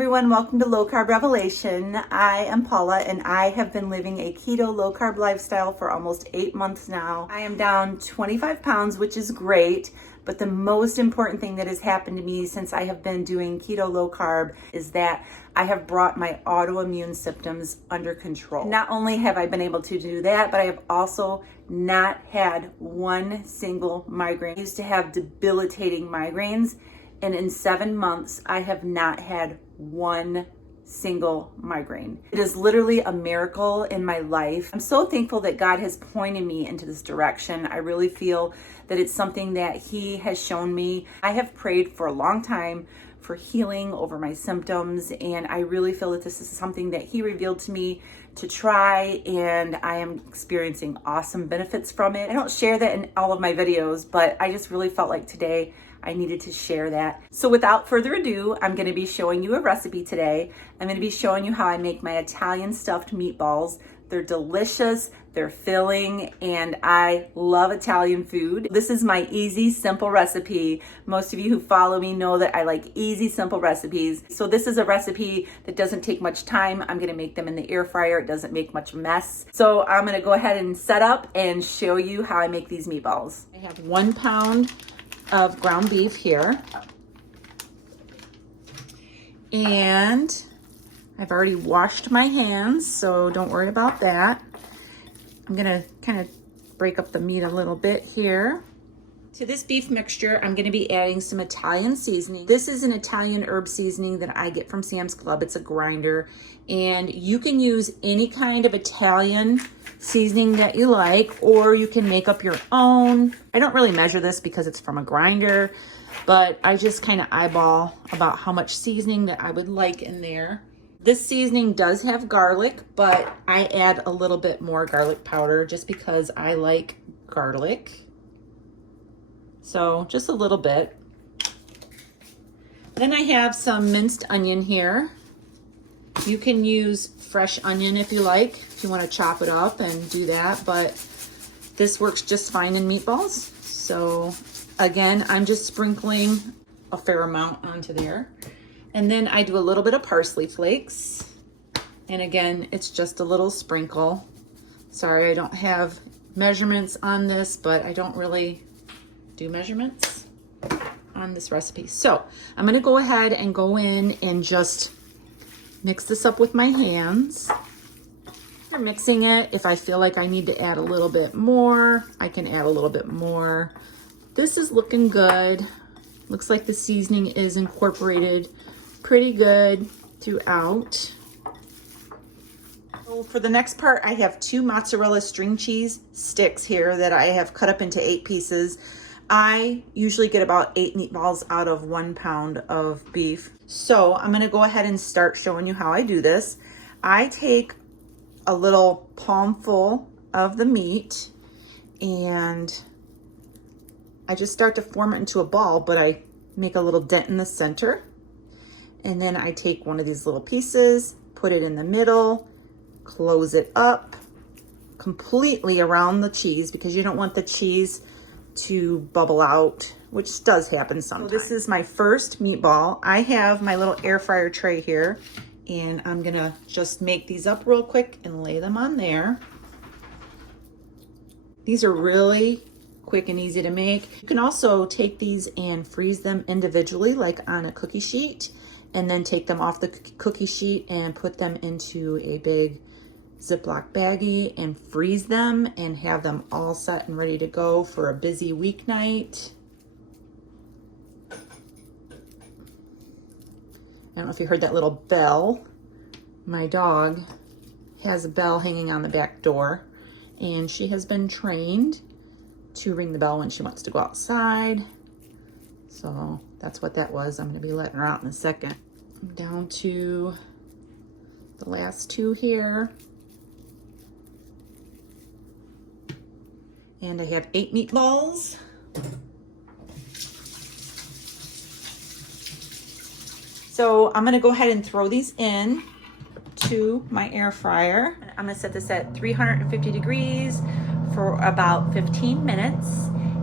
everyone, welcome to Low Carb Revelation. I am Paula and I have been living a keto low carb lifestyle for almost 8 months now. I am down 25 pounds, which is great, but the most important thing that has happened to me since I have been doing keto low carb is that I have brought my autoimmune symptoms under control. Not only have I been able to do that, but I have also not had one single migraine. I used to have debilitating migraines, and in 7 months, I have not had one single migraine. It is literally a miracle in my life. I'm so thankful that God has pointed me into this direction. I really feel that it's something that He has shown me. I have prayed for a long time for healing over my symptoms, and I really feel that this is something that He revealed to me to try, and I am experiencing awesome benefits from it. I don't share that in all of my videos, but I just really felt like today I needed to share that. So without further ado, I'm gonna be showing you a recipe today. I'm gonna be showing you how I make my Italian stuffed meatballs. They're delicious, they're filling, and I love Italian food. This is my easy, simple recipe. Most of you who follow me know that I like easy, simple recipes. So this is a recipe that doesn't take much time. I'm gonna make them in the air fryer. It doesn't make much mess. So I'm gonna go ahead and set up and show you how I make these meatballs. I have 1 pound of ground beef here, and I've already washed my hands, so don't worry about that. I'm gonna kind of break up the meat a little bit here. To this beef mixture, I'm gonna be adding some Italian seasoning. This is an Italian herb seasoning that I get from Sam's Club. It's a grinder, and you can use any kind of Italian seasoning that you like, or you can make up your own. I don't really measure this because it's from a grinder, but I just kind of eyeball about how much seasoning that I would like in there. This seasoning does have garlic, but I add a little bit more garlic powder just because I like garlic. So just a little bit. Then I have some minced onion here. You can use fresh onion if you like, if you want to chop it up and do that, but this works just fine in meatballs. So again, I'm just sprinkling a fair amount onto there. And then I do a little bit of parsley flakes. And again, it's just a little sprinkle. Sorry, I don't have measurements on this, but I don't really do measurements on this recipe. So I'm gonna go ahead and go in and just mix this up with my hands. After mixing it, if I feel like I need to add a little bit more, I can add a little bit more. This is looking good. Looks like the seasoning is incorporated pretty good throughout. So for the next part, I have 2 mozzarella string cheese sticks here that I have cut up into 8 pieces. I usually get about 8 meatballs out of 1 pound of beef. So I'm gonna go ahead and start showing you how I do this. I take a little palmful of the meat and I just start to form it into a ball, but I make a little dent in the center. And then I take one of these little pieces, put it in the middle, close it up completely around the cheese because you don't want the cheese to bubble out, which does happen sometimes. So this is my first meatball. I have my little air fryer tray here, and I'm gonna just make these up real quick and lay them on there. These are really quick and easy to make. You can also take these and freeze them individually, like on a cookie sheet, and then take them off the cookie sheet and put them into a big Ziploc baggie and freeze them and have them all set and ready to go for a busy weeknight. I don't know if you heard that little bell. My dog has a bell hanging on the back door, and she has been trained to ring the bell when she wants to go outside. So that's what that was. I'm going to be letting her out in a second. I'm down to the last 2 here. And I have 8 meatballs. So I'm gonna go ahead and throw these in to my air fryer. I'm gonna set this at 350 degrees for about 15 minutes,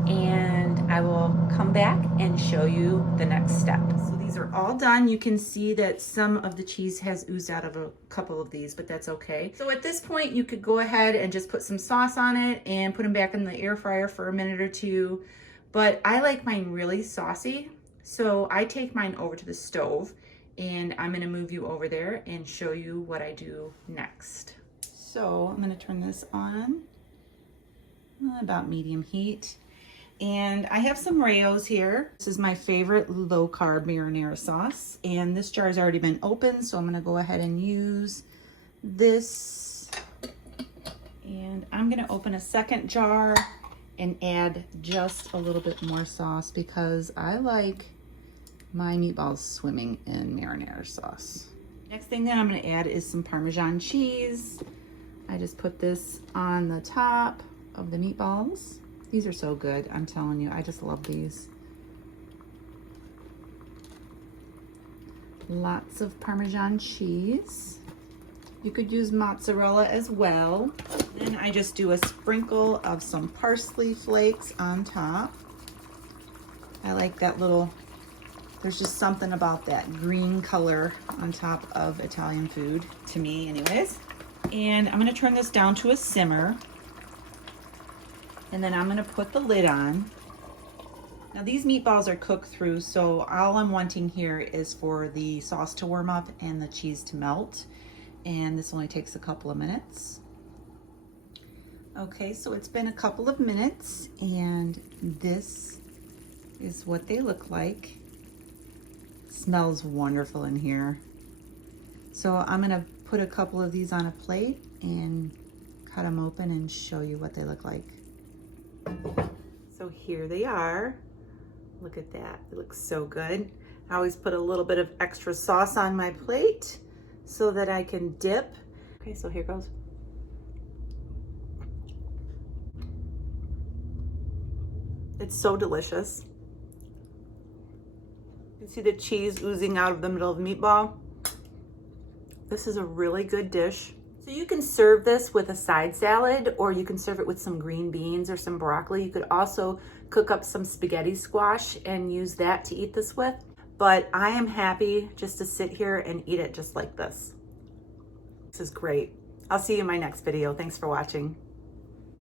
and I will come back and show you the next step. So These are all done. You can see that some of the cheese has oozed out of a couple of these, but that's okay. So at this point, you could go ahead and just put some sauce on it and put them back in the air fryer for a minute or two. But I like mine really saucy, so I take mine over to the stove, and I'm gonna move you over there and show you what I do next. So I'm gonna turn this on, about medium heat. And I have some Rayos here. This is my favorite low carb marinara sauce. And this jar has already been opened, so I'm gonna go ahead and use this. And I'm gonna open a second jar and add just a little bit more sauce because I like my meatballs swimming in marinara sauce. Next thing that I'm gonna add is some Parmesan cheese. I just put this on the top of the meatballs. These are so good, I'm telling you, I just love these. Lots of Parmesan cheese. You could use mozzarella as well. Then I just do a sprinkle of some parsley flakes on top. I like that little, there's just something about that green color on top of Italian food, to me anyways. And I'm gonna turn this down to a simmer. And then I'm gonna put the lid on. Now these meatballs are cooked through, so all I'm wanting here is for the sauce to warm up and the cheese to melt. And this only takes a couple of minutes. Okay, so it's been a couple of minutes and this is what they look like. It smells wonderful in here. So I'm gonna put a couple of these on a plate and cut them open and show you what they look like. So here they are. Look at that, it looks so good. I always put a little bit of extra sauce on my plate so that I can dip. Okay, so here goes. It's so delicious. You see the cheese oozing out of the middle of the meatball? This is a really good dish. So you can serve this with a side salad, or you can serve it with some green beans or some broccoli. You could also cook up some spaghetti squash and use that to eat this with. But I am happy just to sit here and eat it just like this. This is great. I'll see you in my next video. Thanks for watching.